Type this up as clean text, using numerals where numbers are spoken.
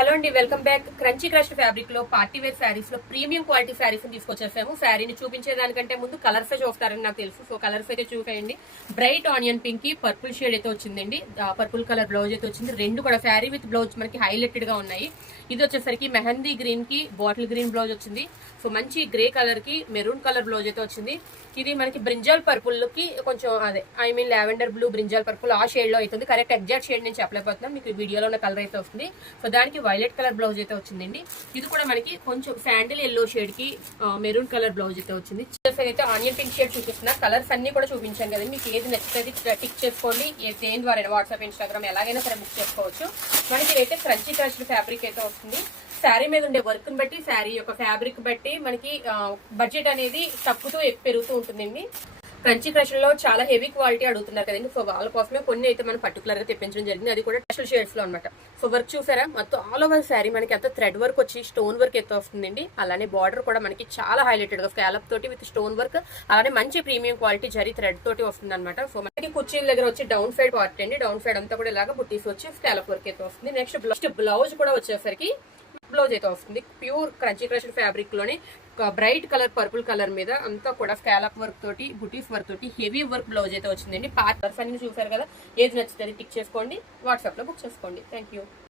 Hello అండి, welcome back. Crunchy crush fabric లో party wear saris లో ప్రీమియం క్వాలిటీ శారీస్ తీసుకొచ్చేసాము. శారీని చూపించేదానికంటే ముందు కలర్స్ చూస్తారని నాకు తెలుసు. సో కలర్స్ అయితే చూసేయండి. బ్రైట్ ఆనియన్ పింక్ కి పర్పుల్ షేడ్ అయితే వచ్చిందండి. పర్పుల్ కలర్ బ్లౌజ్ అయితే వచ్చింది. రెండు కూడా శారీ విత్ బ్లౌజ్ మనకి హైలైటెడ్ గా ఉన్నాయి. ఇది వచ్చేసరికి మెహందీ గ్రీన్ కి బాటిల్ గ్రీన్ బ్లౌజ్ వచ్చింది. సో మంచి గ్రే కలర్ కి మెరూన్ కలర్ బ్లౌజ్ అయితే వచ్చింది. ఇది మనకి బ్రింజాల్ పర్పుల్ కి కొంచెం అదే లావెండర్ బ్లూ బ్రింజాల్ పర్పుల్ ఆ షేడ్ లో అవుతుంది. కరెక్ట్ ఎగ్జాక్ట్ షేడ్ నేను చెప్పలేకపోతున్నాను, మీకు వీడియోలో ఉన్న కలర్ అయితే వస్తుంది. సో దానికి వైలెట్ కలర్ బ్లౌజ్ అయితే వచ్చిందండి. ఇది కూడా మనకి కొంచెం శాండిల్ ఎల్లో షేడ్ కి మెరూన్ కలర్ బ్లౌజ్ అయితే వచ్చింది. అయితే ఆనియన్ పింక్ షేడ్ చూపిస్తున్నా. కలర్స్ అన్ని కూడా చూపించాను కదండి, మీకు ఏది నచ్చితే టిక్ చేసుకోండి. దేని ద్వారా వాట్సాప్ ఇన్స్టాగ్రామ్ ఎలాగైనా సరే బుక్ చేసుకోవచ్చు. మనకి అయితే క్రంచీ క్రష్ ఫ్యాబ్రిక్ అయితే వస్తుంది. శారీ మీద ఉండే వర్క్ ని బట్టి, శారీ యొక్క ఫ్యాబ్రిక్ బట్టి మనకి బడ్జెట్ అనేది తక్కుతూ పెరుగుతూ ఉంటుందండి. క్రంచీ క్రష్ లో చాలా హెవీ క్వాలిటీ అడుగుతున్నారు కదండి. సో వాళ్ళ కోసమే కొన్ని అయితే మనం పర్టికులర్ గా తెప్పించడం జరిగింది. అది కూడా స్పెషల్ షేడ్స్ లో అనమాట. సో వర్క్ చూసారా, మొత్తం ఆల్ ఓవర్ శారీ మనకి అంత థ్రెడ్ వర్క్ వచ్చి స్టోన్ వర్క్ అయితే వస్తుందండి. అలానే బార్డర్ కూడా మనకి చాలా హైలైటెడ్ గా స్కాలప్ తోటి విత్ స్టోన్ వర్క్, అలానే మంచి ప్రీమియం క్వాలిటీ జరీ థ్రెడ్ తోటి వస్తుంది అనమాట. సో మనకి కుర్చీల దగ్గర వచ్చి డౌన్ సైడ్ పార్ట్ అండి. డౌన్ సైడ్ అంతా కూడా ఇలాగా బుట్టీస్ వచ్చి స్కాలప్ వర్క్ అయితే వస్తుంది. నెక్స్ట్ బ్లౌజ్ కూడా వచ్చేసరికి బ్లౌజ్ అయితే వస్తుంది. ప్యూర్ క్రంచీ క్రష్ ఫ్యాబ్రిక్ లోనే బ్రైట్ కలర్ పర్పుల్ కలర్ మీద అంతా కూడా స్కాలప్ వర్క్ తోటి బుటీస్ వర్క్ తోటి హెవీ వర్క్ బ్లౌజ్ అయితే వచ్చిందండి. పార్ట్ కలర్స్ అన్ని చూసారు కదా, ఏది నచ్చితే టిక్ చేసుకోండి, వాట్సాప్ లో బుక్ చేసుకోండి. Thank you.